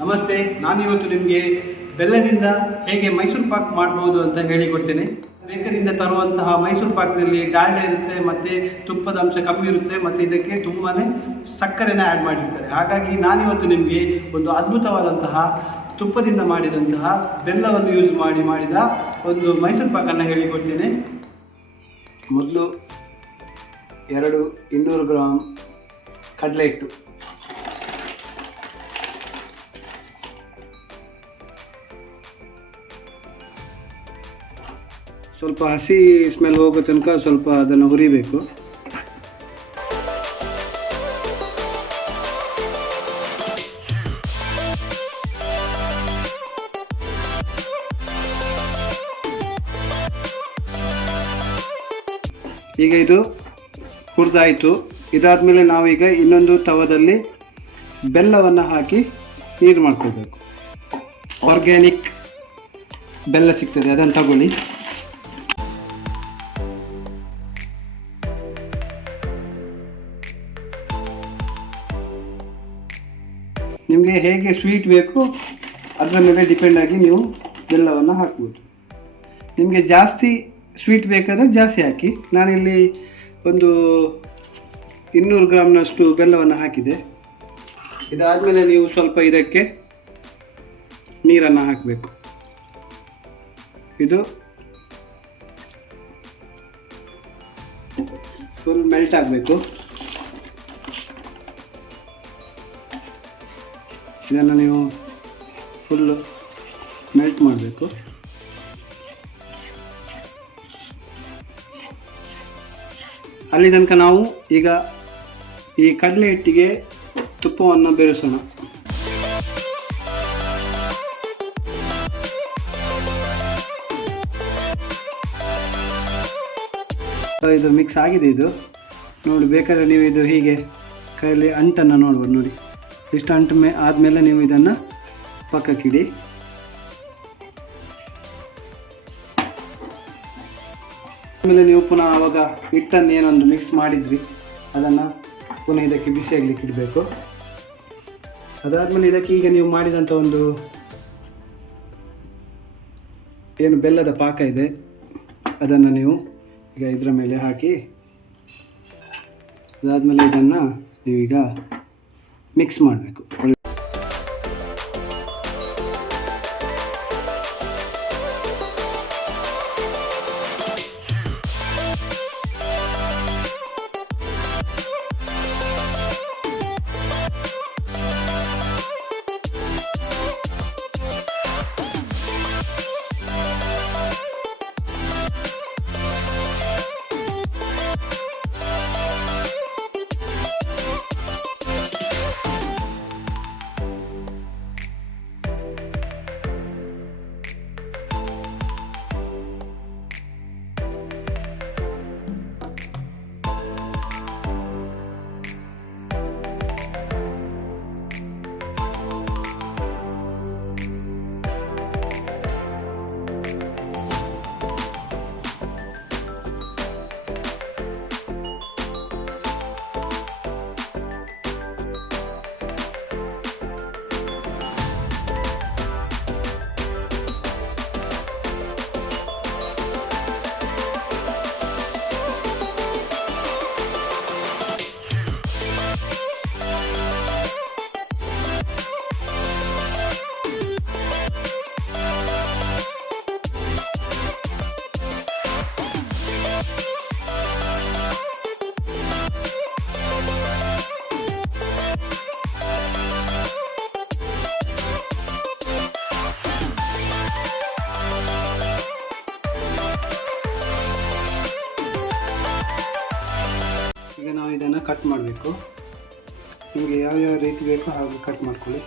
ನಮಸ್ತೆ, ನಾನು ಇವತ್ತು ನಿಮಗೆ ಬೆಲ್ಲದಿಂದ ಹೇಗೆ ಮೈಸೂರು ಪಾಕ್ ಮಾಡ್ಬೋದು ಅಂತ ಹೇಳಿಕೊಡ್ತೇನೆ. ಬೇಕರಿಯಿಂದ ತರುವಂತಹ ಮೈಸೂರು ಪಾಕ್ನಲ್ಲಿ ಡಾಲ್ಡ ಇರುತ್ತೆ ಮತ್ತು ತುಪ್ಪದ ಅಂಶ ಕಮ್ಮಿ ಇರುತ್ತೆ ಮತ್ತು ಇದಕ್ಕೆ ತುಂಬಾ ಸಕ್ಕರೆನ ಆ್ಯಡ್ ಮಾಡಿರ್ತಾರೆ. ಹಾಗಾಗಿ ನಾನಿವತ್ತು ನಿಮಗೆ ಒಂದು ಅದ್ಭುತವಾದಂತಹ ತುಪ್ಪದಿಂದ ಮಾಡಿದಂತಹ ಬೆಲ್ಲವನ್ನು ಯೂಸ್ ಮಾಡಿದ ಒಂದು ಮೈಸೂರು ಪಾಕನ್ನು ಹೇಳಿಕೊಡ್ತೇನೆ. ಮೊದಲು 200 ಗ್ರಾಮ್ ಕಡಲೆ ಹಿಟ್ಟು, ಸ್ವಲ್ಪ ಹಸಿ ಸ್ಮೆಲ್ ಹೋಗೋ ತನಕ ಸ್ವಲ್ಪ ಅದನ್ನು ಹುರಿಬೇಕು. ಈಗ ಇದು ಹುರಿದಾಯಿತು. ಇದಾದಮೇಲೆ ನಾವೀಗ ಇನ್ನೊಂದು ತವದಲ್ಲಿ ಬೆಲ್ಲವನ್ನು ಹಾಕಿ ನೀರು ಮಾಡ್ಕೋಬೇಕು. ಆರ್ಗ್ಯಾನಿಕ್ ಬೆಲ್ಲ ಸಿಗ್ತದೆ, ಅದನ್ನು ತಗೊಳ್ಳಿ. ನಿಮಗೆ ಹೇಗೆ ಸ್ವೀಟ್ ಬೇಕು ಅದರ ಮೇಲೆ ಡಿಪೆಂಡ್ ಆಗಿ ನೀವು ಬೆಲ್ಲವನ್ನು ಹಾಕ್ಬೋದು. ನಿಮಗೆ ಜಾಸ್ತಿ ಸ್ವೀಟ್ ಬೇಕಾದರೆ ಜಾಸ್ತಿ ಹಾಕಿ. ನಾನಿಲ್ಲಿ ಒಂದು 200 ಗ್ರಾಮ್ನಷ್ಟು ಬೆಲ್ಲವನ್ನು ಹಾಕಿದೆ. ಇದಾದಮೇಲೆ ನೀವು ಸ್ವಲ್ಪ ಇದಕ್ಕೆ ನೀರನ್ನು ಹಾಕಬೇಕು. ಇದು ಫುಲ್ ಮೆಲ್ಟ್ ಆಗಬೇಕು. ಇದನ್ನು ನೀವು ಫುಲ್ಲು ಮೆಲ್ಟ್ ಮಾಡಬೇಕು. ಅಲ್ಲಿ ತನಕ ನಾವು ಈಗ ಈ ಕಡಲೆ ಹಿಟ್ಟಿಗೆ ತುಪ್ಪವನ್ನು ಬೆರೆಸೋಣ. ಇದು ಮಿಕ್ಸ್ ಆಗಿದೆ. ಇದು ನೋಡಿ, ಬೇಕಾದರೆ ನೀವು ಇದು ಹೀಗೆ ಕೈಯಲ್ಲಿ ಅಂಟನ್ನು ನೋಡ್ಬೋದು. ನೋಡಿ, ಇಷ್ಟು ಅಂಟು ಆದಮೇಲೆ ನೀವು ಇದನ್ನು ಪಕ್ಕಕ್ಕಿಡಿ. ಆಮೇಲೆ ನೀವು ಪುನಃ ಆವಾಗ ಹಿಟ್ಟನ್ನು ಏನೊಂದು ಮಿಕ್ಸ್ ಮಾಡಿದ್ರಿ ಅದನ್ನು ಪುನಃ ಇದಕ್ಕೆ ಬಿಸಿಯಾಗಲಿಕ್ಕೆ ಇಡಬೇಕು. ಅದಾದಮೇಲೆ ಇದಕ್ಕೆ ಈಗ ನೀವು ಮಾಡಿದಂಥ ಒಂದು ಏನು ಬೆಲ್ಲದ ಪಾಕ ಇದೆ ಅದನ್ನು ನೀವು ಈಗ ಇದರ ಮೇಲೆ ಹಾಕಿ, ಅದಾದಮೇಲೆ ಇದನ್ನು ನೀವೀಗ ಮಿಕ್ಸ್ ಮಾಡಬೇಕು. ಈಗ ನಾವು ಇದನ್ನು ಕಟ್ ಮಾಡಬೇಕು. ನಿಮಗೆ ಯಾವ್ಯಾವ ರೀತಿ ಬೇಕೋ ಹಾಗೆ ಕಟ್ ಮಾಡ್ಕೊಳ್ಳಿ.